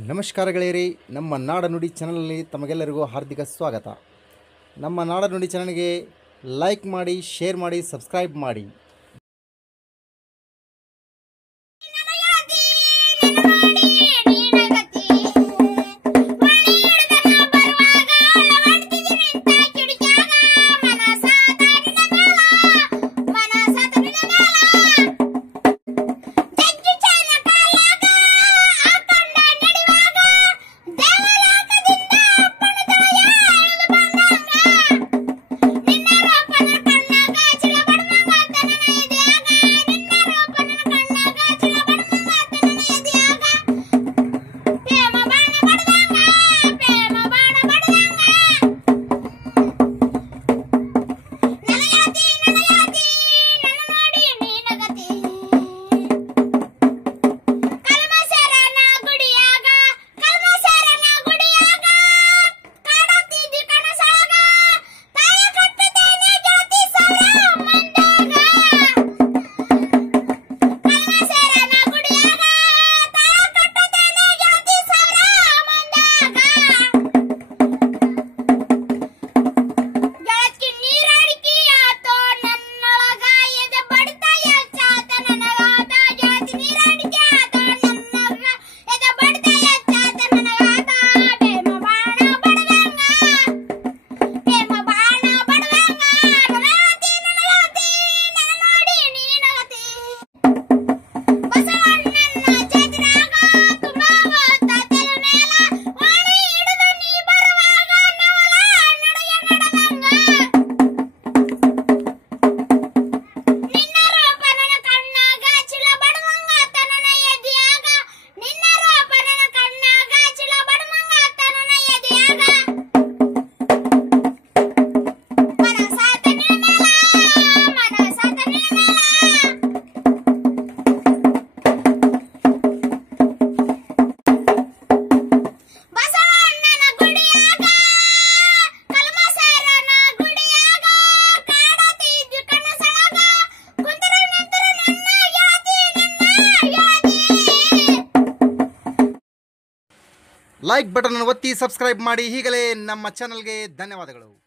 ನಮಸ್ಕಾರ ನಮ್ಮ ನಾಡನುಡಿ ಚಾನಲ್ನಲ್ಲಿ ತಮಗೆಲ್ಲರಿಗೂ ಹಾರ್ದಿಕ ಸ್ವಾಗತ. ನಮ್ಮ ನಾಡನುಡಿ ಚಾನಲ್ಗೆ ಲೈಕ್ ಮಾಡಿ, ಶೇರ್ ಮಾಡಿ, ಸಬ್ಸ್ಕ್ರೈಬ್ ಮಾಡಿ. Iya, ಲೈಕ್ ಬಟನ್ ಒತ್ತಿ ಸಬ್ಸ್ಕ್ರೈಬ್ ಮಾಡಿ. ಹೀಗಲೇ ನಮ್ಮ ಚಾನಲ್ಗೆ ಧನ್ಯವಾದಗಳು.